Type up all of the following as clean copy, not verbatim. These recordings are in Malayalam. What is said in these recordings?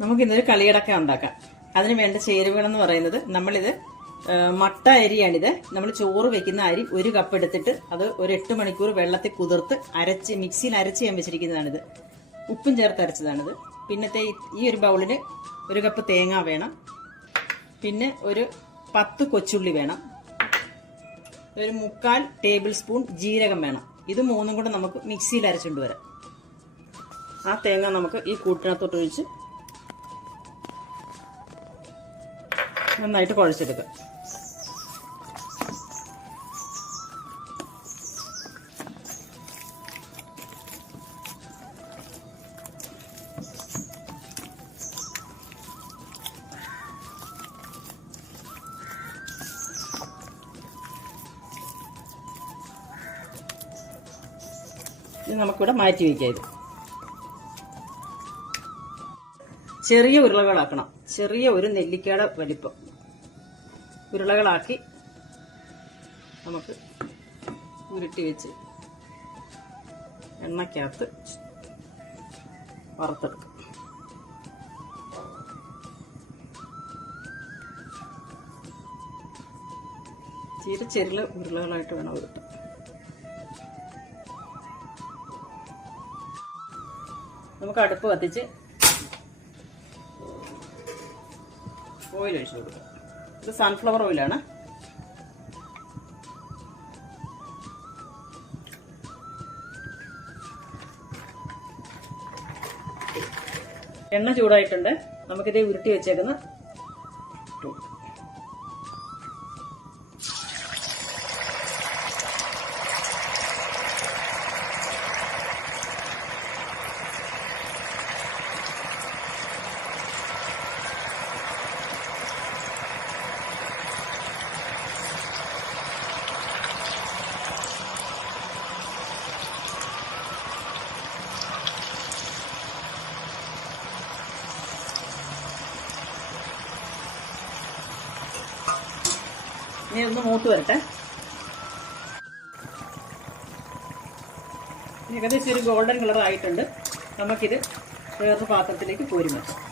നമുക്കിന്നൊരു കളിയടക്ക ഉണ്ടാക്കാം. അതിന് വേണ്ട ചേരുവകളെന്ന് പറയുന്നത്, നമ്മളിത് മട്ട അരിയാണിത്. നമ്മൾ ചോറ് വെക്കുന്ന അരി 1 കപ്പ് എടുത്തിട്ട് അത് ഒരു 8 മണിക്കൂർ വെള്ളത്തിൽ കുതിർത്ത് മിക്സിയിൽ അരച്ച് ഞാൻ വെച്ചിരിക്കുന്നതാണിത്. ഉപ്പും ചേർത്ത് അരച്ചതാണിത്. പിന്നത്തെ ഈ ഒരു ബൗളിന് 1 കപ്പ് തേങ്ങ വേണം. പിന്നെ ഒരു 10 കൊച്ചുള്ളി വേണം. ഒരു 3/4 ടേബിൾ സ്പൂൺ ജീരകം വേണം. ഇത് മൂന്നും കൂടെ നമുക്ക് മിക്സിയിൽ അരച്ചുകൊണ്ട് വരാം. ആ തേങ്ങ നമുക്ക് ഈ കൂട്ടിനകത്തോട്ട് ഒഴിച്ച് നന്നായിട്ട് കുഴച്ചെടുക്കാം. ഇത് നമുക്കിവിടെ മാറ്റി വയ്ക്കാം. ഇത് ചെറിയ ഉരുളകളാക്കണം. ചെറിയ ഒരു നെല്ലിക്കയുടെ വലിപ്പം ഉരുളകളാക്കി നമുക്ക് ഉരുട്ടി വെച്ച് എണ്ണയ്ക്കകത്ത് വറുത്തെടുക്കാം. ചെറിയ ഉരുളകളായിട്ട് വേണം ഉരുട്ടാൻ. നമുക്ക് അടുപ്പ് കത്തിച്ച് ഓയിൽ ഒഴിച്ചു കൊടുക്കാം. ഇത് സൺഫ്ലവർ ഓയിലാണ്. എണ്ണ ചൂടായിട്ടുണ്ട്. നമുക്കിത് ഉരുട്ടി വെച്ചേക്കുന്ന ഇനി ഒന്ന് മൂത്ത് വരട്ടെ. ഏകദേശം ഒരു ഗോൾഡൻ കളർ ആയിട്ടുണ്ട്. നമുക്കിത് വേറൊരു പാത്രത്തിലേക്ക് കോരി വെക്കാം.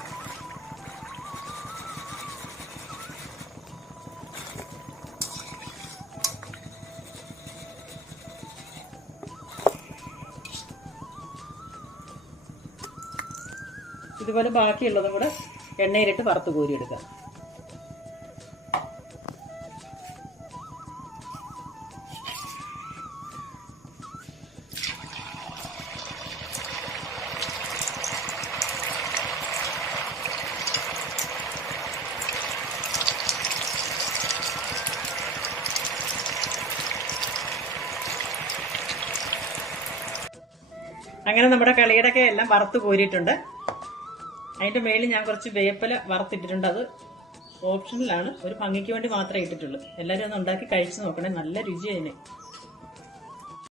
ഇതുപോലെ ബാക്കിയുള്ളതും കൂടെ എണ്ണയിലിട്ട് വറുത്ത് കോരിയെടുക്കാം. അങ്ങനെ നമ്മുടെ കളിയുടെയൊക്കെ എല്ലാം വറുത്ത് കോരിയിട്ടുണ്ട്. അതിന്റെ മേളിൽ ഞാൻ കുറച്ച് വേപ്പില വറുത്തിട്ടിട്ടുണ്ട്. അത് ഓപ്ഷനിലാണ്, ഒരു ഭംഗിക്ക് വേണ്ടി മാത്രമേ ഇട്ടിട്ടുള്ളൂ. എല്ലാവരും ഒന്ന് ഉണ്ടാക്കി കഴിച്ചു നോക്കണേ. നല്ല രുചി അതിന്.